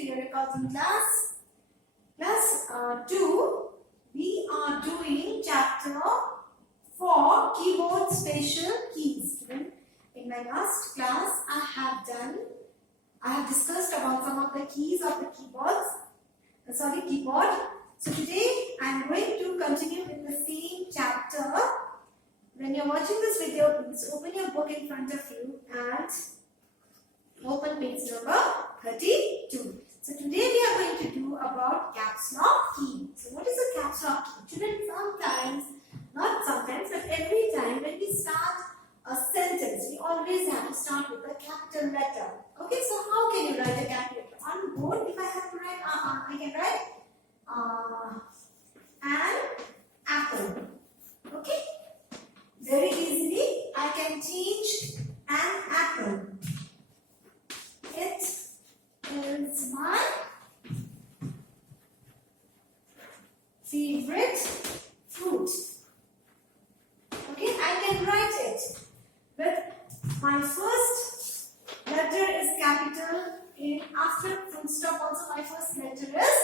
to your recording class. Class 2, we are doing chapter 4, keyboard spatial keys. In my last class, I have discussed about some of the keys of the keyboard. So today I am going to continue with the same chapter. When you are watching this video, please open your book in front of you and open page number 32. So today we are going to do about caps lock key. So what is a caps lock key? Children, not sometimes, but every time when we start a sentence, we always have to start with a capital letter. Okay, so how can you write a capital letter? On board, if I have to write, I can write an apple. Okay, very easily I can change an apple. It is my favorite fruit. Okay, I can write it, but my first letter is capital. After full stop also my first letter is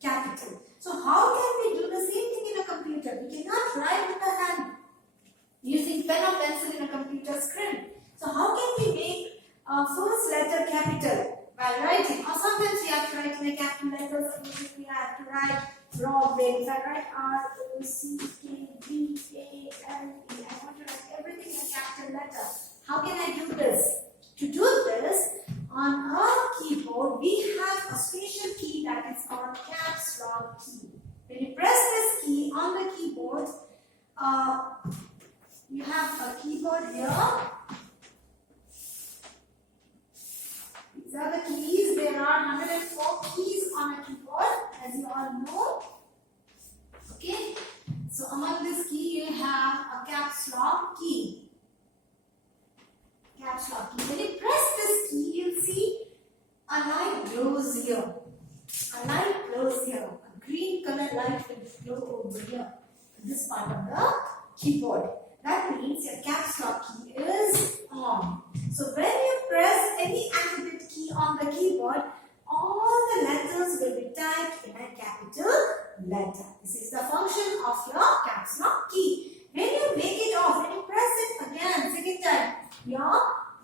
capital. So how can we do the same thing in a computer? We cannot write with the hand using pen or pencil in a computer screen. So how can we make first letter capital by writing? Or sometimes we have to write in a capital letter. Suppose if we have to write Robin, if I write ROCKBALE, I want to write everything in a capital letter. How can I do this? To do this, on our keyboard we have a special key that is called caps lock key. When you press this key on the keyboard, you have a keyboard here. These are the keys. There are 104 keys on a keyboard, as you all know. Okay. So among this key, you have a caps lock key. Caps lock key. When you press this key, you'll see a light glows here. A light glows here. A green color light will glow over here. This part of the keyboard. That means your caps lock key is on. So when you press any alphabet key on the keyboard, all the letters will be typed in a capital letter. This is the function of your caps lock key. When you make it off, when you press it again, second time, your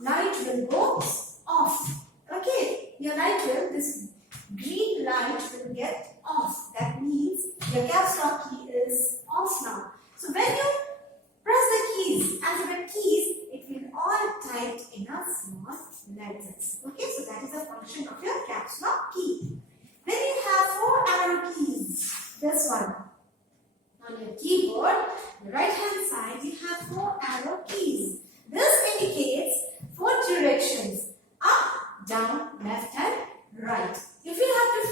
light will go off. Okay, your light will, this green light will get off. That means your caps lock key is off now. So when you press the keys, alphabet keys, it will all typed in a small letters. Okay, so that is the function of your caps lock key. Then you have 4 arrow keys. This one. On your keyboard, the right hand side, you have 4 arrow keys. This indicates 4 directions. Up, down, left and right. If you have to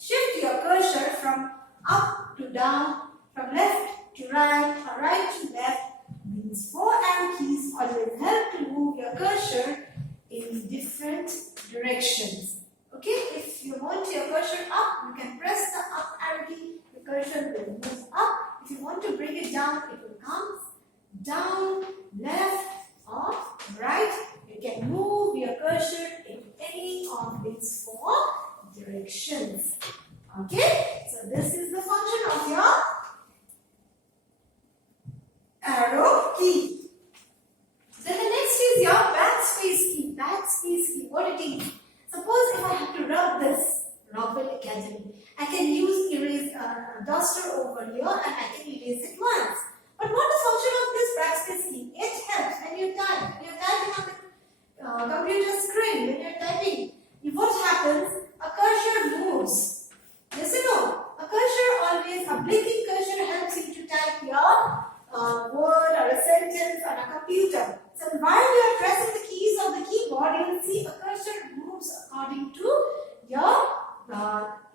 shift your cursor from up to down, from left to right or right to left, these 4 arrow keys always help to move your cursor in different directions. Okay, if you want your cursor up, you can press the up arrow key, the cursor will move up. If you want to bring it down, it will come down, left or right. You can move your cursor in any of these 4 directions. Okay, so this is the function of your arrow key. Then the next is your backspace key. Backspace key, what it is? Suppose if I have to rub this, Robin Academy, I can use erase duster over here and I can erase it once. But what is the function of this backspace key? It helps when you type. When you're typing on the computer screen, when you're typing, what happens? A cursor moves. Yes or no? A cursor always, a blinking cursor helps you to type your word or a sentence on a computer. So while you are pressing the keys of the keyboard, you will see a cursor moves according to your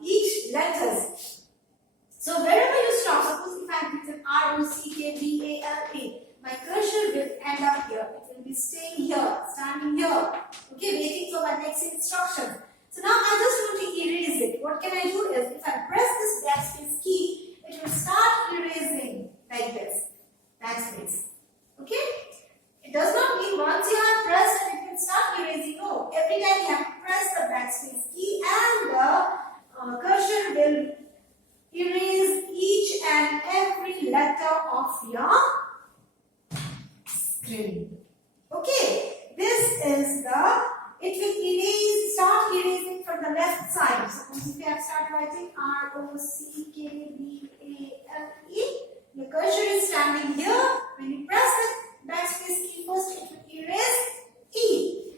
each letters. So wherever you stop, suppose if I have written ROCKBALE, my cursor will end up here. It will be staying here, standing here. Okay, waiting for my next instruction. So now I just want to erase it. What can I do is, if I press this backspace key, it will start erasing like this. Backspace. Okay? It does not mean once you have pressed and it will start erasing. No. Every time you have to press the backspace key and the it will start erasing from the left side. Suppose if you have started writing Rockale, your cursor is standing here. When you press the backspace key first, it will erase E.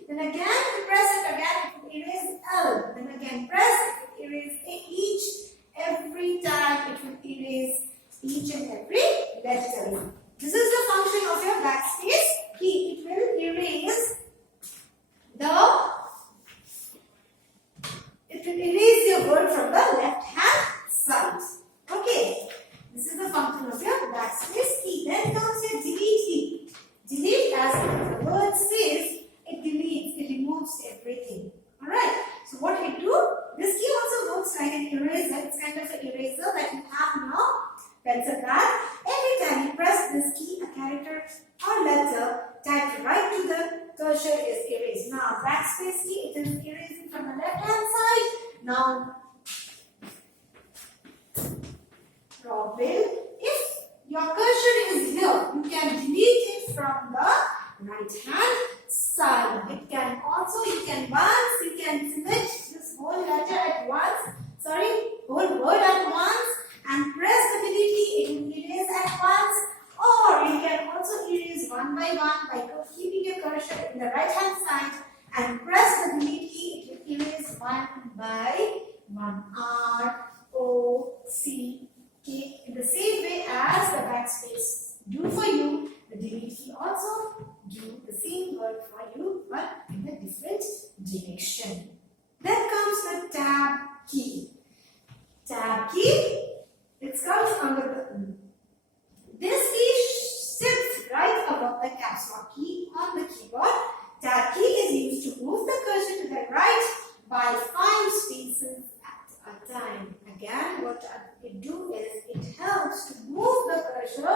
Then again, you press it again, it will erase L. Then again, press it will erase A. Every time it will erase each and every letter. This is the function of your backspace key. It will erase your word from the left hand side. Okay. This is the function of your backspace key. Then comes your delete key. Delete, as the word says, it deletes, it removes everything. Alright. So what it do? This key also works like an eraser. It's kind of an eraser that you have now. Pencil pad. Every time you press this key, a character or letter typed right to the cursor is erased. Now backspace key, it is erasing from the left hand side. Now Robin, if your cursor is here, you can delete it from the right hand side. It can also, you can select this whole letter at once, whole word at once, and press the delete key, it will erase at once. Or you can also erase one by one by keeping your cursor in the right hand side and press the delete key, it will erase one by one. R-O-C. Okay, in the same way as the backspace do for you, the delete key also do the same word for you, but in a different direction. Then comes the tab key. Tab key, it comes under the this key sits right above the caps lock key on the keyboard. Tab key is used to move the cursor to the right by 5 spaces at a time. Again, what it do is it helps to move the cursor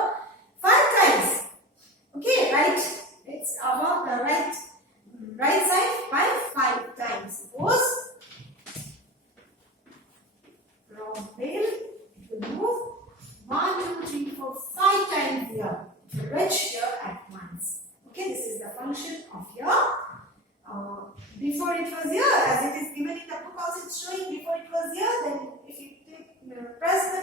5 times. Okay, right? It's above the right side by 5 times. Suppose wrong wheel, it will move 1, 2, 3, 4, 5 times here. It will reach here at once. Okay, this is the function of your before it was here, as it is given in the book also it's showing before it was here. Then if you press the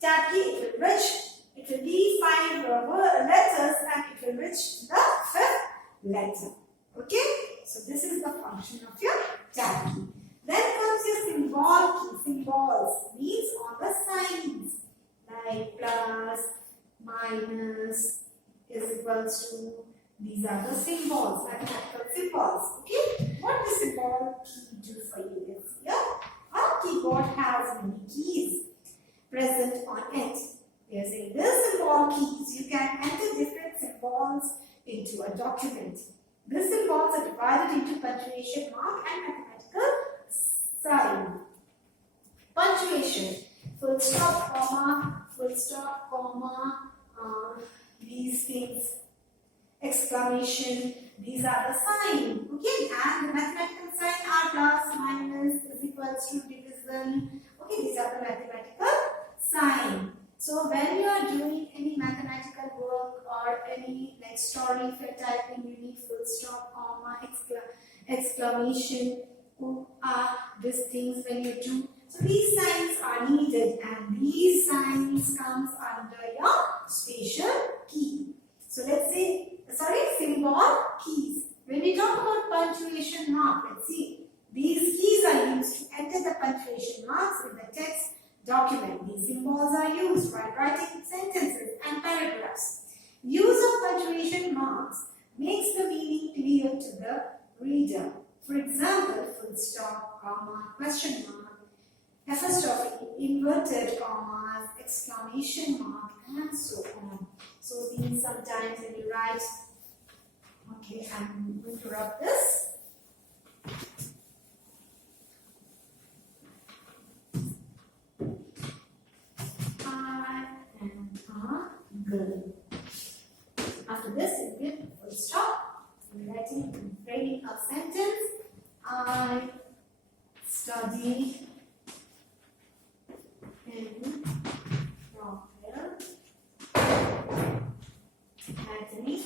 tab key, it will reach, it will be 5 letters and it will reach the 5th letter. Okay, so this is the function of your tab key. Then comes your symbol key. Symbols means on the signs like plus, minus, is equals to. These are the symbols, mathematical symbols. Okay, what does symbol key do for you? Is here, our keyboard has many keys present on it. Using these symbol keys, you can enter different symbols into a document. These symbols are divided into punctuation mark and mathematical sign. Punctuation, full stop, comma, these things. Exclamation, these are the sign. Okay, and the mathematical sign are plus, minus, is equals to, division. Okay, these are the mathematical sign. So when you are doing any mathematical work or any like story, if you're typing, you need full stop, comma, exclamation, these things when you do. So these signs are needed, and these signs comes under your special key. So let's say, symbol keys. When we talk about punctuation mark, let's see. These keys are used to enter the punctuation marks in the text document. These symbols are used while writing sentences and paragraphs. Use of punctuation marks makes the meaning clear to the reader. For example, full stop, comma, question mark, apostrophe, inverted commas, exclamation mark, and so on. So these sometimes when you write, okay, I'm going to rub this. I am a girl. After this, you give full stop. Writing a sentence. I study in Rockville Academy.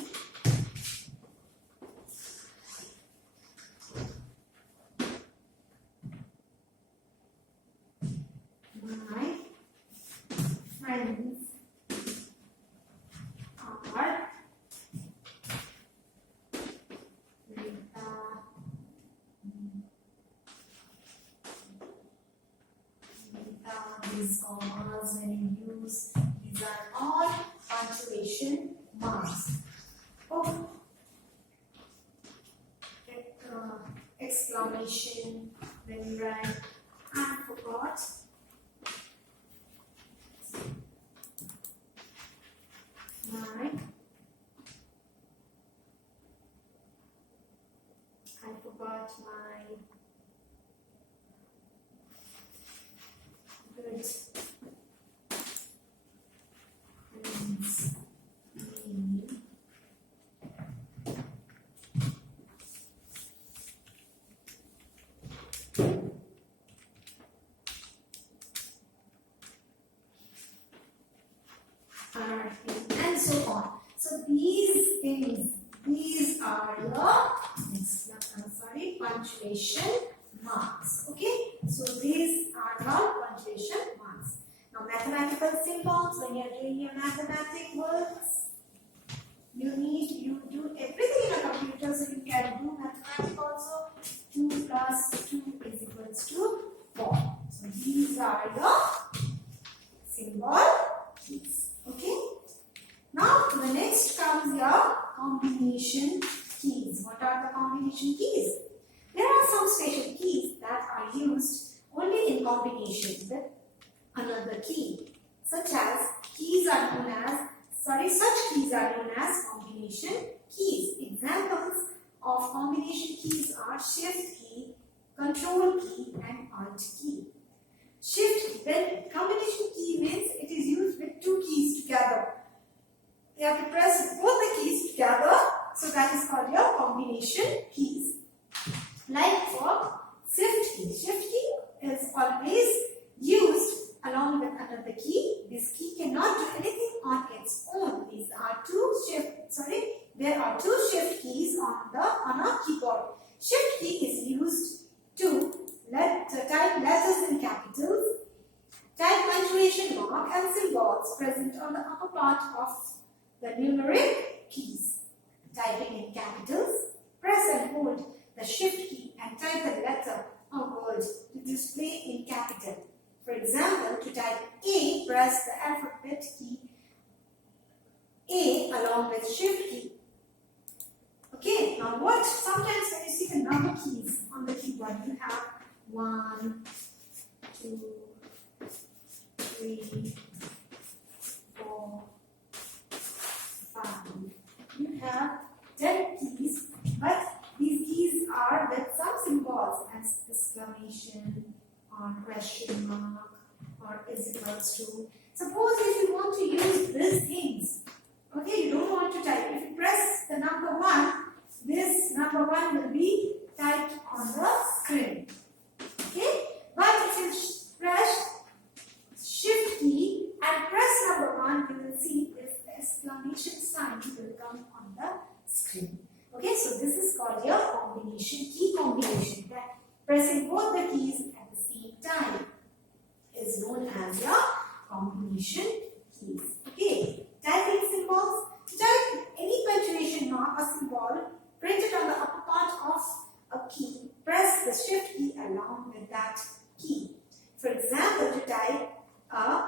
these commas when you use. These are all punctuation marks. Oh, exclamation when you write "I forgot my good friend's name. And so on. So these things, these are your punctuation marks. Okay, so these are your punctuation marks. Now mathematical symbols, when you are doing your mathematic works, you do everything in a computer, so you can do mathematics also. 2 plus 2 is equals to 4. So these are your symbol keys. Okay. Now to the next comes your combination keys. What are the combination keys? There are some special keys that are used only in combination with another key. Such keys are known as combination keys. Examples of combination keys are shift key, control key and alt key. Shift key, when combination key means it is used with 2 keys together. You have to press both the keys together, so that is called your combination keys. Like for shift key is always used along with another key. This key cannot do anything on its own. There are two shift keys on a keyboard. Shift key is used to type letters in capitals, type punctuation mark and symbols present on the upper part of the numeric keys. Typing in capitals, press and hold the shift key and type the letter or word to display in capital. For example, to type A, press the alphabet key A along with shift key. Okay, now what? Sometimes when you see the number keys on the keyboard, you have 1, 2, 3, 4, 5. You have 10 keys, but these keys are with some symbols as exclamation or question mark or is equals to. Suppose if you want to use these things, okay, you don't want to type. If you press the number 1, this number 1 will be typed on the screen. Okay, but if you press shift key and press number 1, you will see this exclamation sign will come on the screen. Okay, so this is called your key combination. That pressing both the keys at the same time is known as your combination keys. Okay, typing symbols. To type any punctuation mark or symbol printed on the upper part of a key, press the shift key along with that key. For example, to type a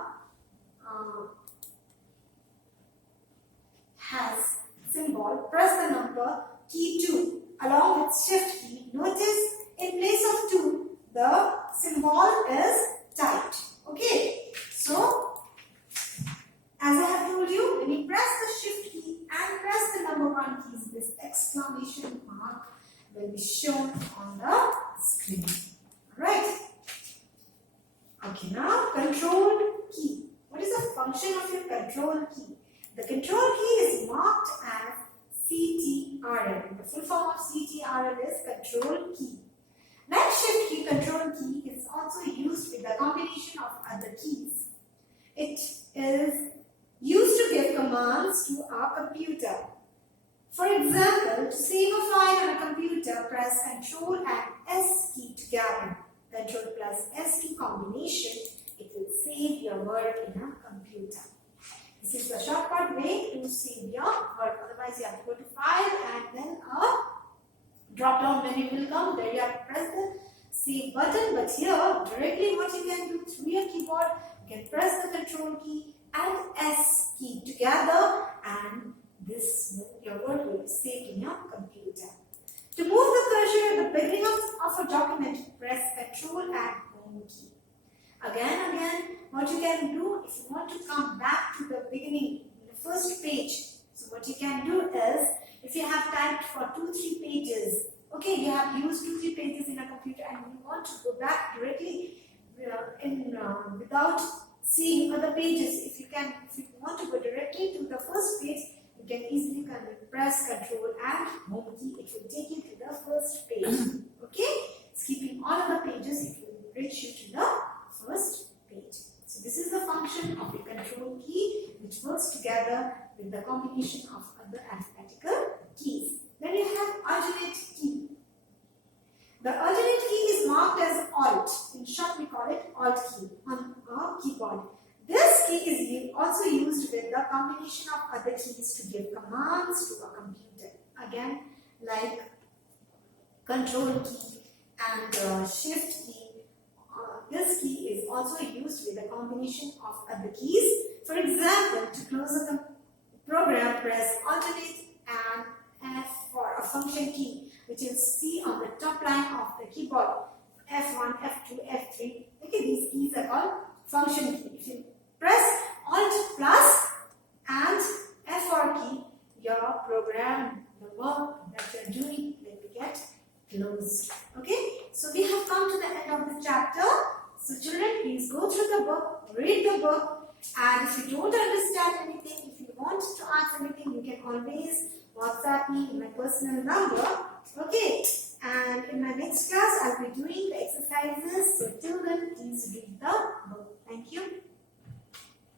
has symbol, press the number key 2 along with shift key. Notice in place of 2, the symbol is typed. Okay, so as I have told you, when you press the shift key and press the number 1 keys, this exclamation mark will be shown on the screen. Alright. Okay, now control key. What is the function of your control key? The control key is marked as CTRL. The full form of CTRL is control key. Like shift key, control key is also used with the combination of other keys. It is used to give commands to our computer. For example, to save a file on a computer, press Ctrl and S key together. Ctrl plus S key combination, it will save your work in a computer. This is the shortcut way to save your work. Otherwise, you have to go to File and then a drop down menu will come. There you have to press the save button. But here, directly what you can do through your keyboard, You can press the control key and S key together, and your word will be saved in your computer. To move the cursor at the beginning of a document, press Control and Home key. Again, what you can do if you want to come back to the beginning, the first page. So what you can do is, if you have typed for 2-3 pages, okay, you have used 2-3 pages in a computer and you want to go back directly without seeing other pages. If you want to go directly to the first page, you can easily press Control and Home key. It will take you to the first page. Okay, skipping all of the pages, it will bring you to the first page. So this is the function of the control key, which works together with the combination of other alphabetical keys. Then you have alternate key. The alternate key is marked as Alt. In short, we call it Alt key on our keyboard. This key is also used with the combination of other keys to give commands to a computer. Again, like Control key and Shift key. This key is also used with a combination of other keys. For example, to close a program, press Alternate and F for a function key, which is C on the top line of the keyboard. F1, F2, F3. Okay, these keys are called function key. If you press Alt plus and F4 key, your program, the work that you are doing will get closed. Okay, so we have come to the end of the chapter. So children, please go through the book, read the book, and if you don't understand anything, if you want to ask anything, you can always WhatsApp me in my personal number. Okay, and in my next class, I'll be doing the exercises. So till then, please read the book. Thank you.